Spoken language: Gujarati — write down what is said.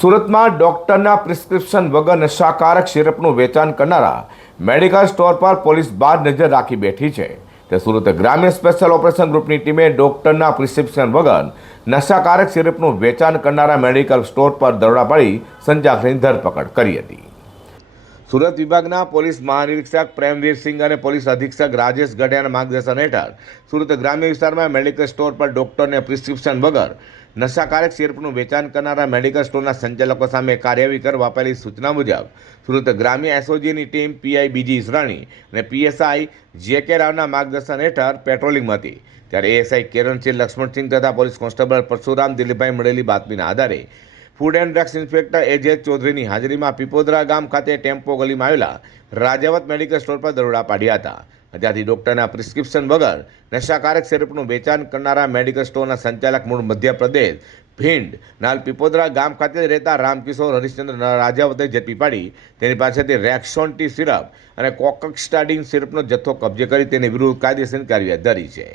સુરતમાં ડોક્ટરના પ્રિસ્ક્રિપ્શન વગર નશાકારક સિરપનું વેચાણ કરનારા મેડિકલ સ્ટોર પર પોલીસ બાદ નજર રાખી બેઠી છે. તે સુરત ગ્રામ્ય સ્પેશિયલ ઓપરેશન ગ્રુપની ટીમે ડોક્ટરના પ્રિસ્ક્રિપ્શન વગર નશાકારક સિરપનું વેચાણ કરનારા મેડિકલ સ્ટોર પર દરોડા પાડી સંચાલકની ધરપકડ કરી હતી. સુરત વિભાગના પોલીસ મહાનિરીક્ષક પ્રેમવીર સિંઘ અને પોલીસ અધિક્ષક રાજેશ ગઢિયાના માર્ગદર્શન હેઠળ સુરત ગ્રામ્ય વિસ્તારમાં મેડિકલ સ્ટોર પર ડોક્ટરને પ્રિસ્ક્રિપ્શન વગર નશાકારક સિરપનું વેચાણ કરનારા મેડિકલ સ્ટોરના સંચાલકો સામે કાર્યવાહી કરવા આપેલી સૂચના મુજબ, સુરત ગ્રામ્ય એસઓજીની ટીમ પીઆઈ બીજી ઈસરાણી અને પીએસઆઈ જે કે રાવના માર્ગદર્શન હેઠળ પેટ્રોલિંગમાં હતી. ત્યારે એએસઆઈ કિરણસિંહ લક્ષ્મણસિંહ તથા પોલીસ કોન્સ્ટેબલ પરશુરામ દિલીપભાઈ મળેલી બાતમીના આધારે food and drugs inspector A J ચૌધરીની હાજરીમાં પીપોદરા ગામ ખાતે ટેમ્પો ગલીમાં આવેલા રાજાવત મેડિકલ સ્ટોર પર દરોડા પાડ્યા હતા. ત્યાંથી ડોક્ટરના પ્રિસ્ક્રિપ્શન વગર નશાકારક સિરપનું વેચાણ કરનારા મેડિકલ સ્ટોરના સંચાલક મૂળ મધ્યપ્રદેશ, ભીંડ, નાલ પીપોદરા ગામ ખાતે રહેતા રામકિશોર હરિશ્ચંદ્ર રાજાવતે ઝડપી પાડી. તેની પાસેથી રેક્સોન ટી સિરપ અને કોકક સ્ટાડિન સિરપનો જથ્થો કબજે કરી તેની વિરુદ્ધ કાયદેસરની કાર્યવાહી ધરી છે.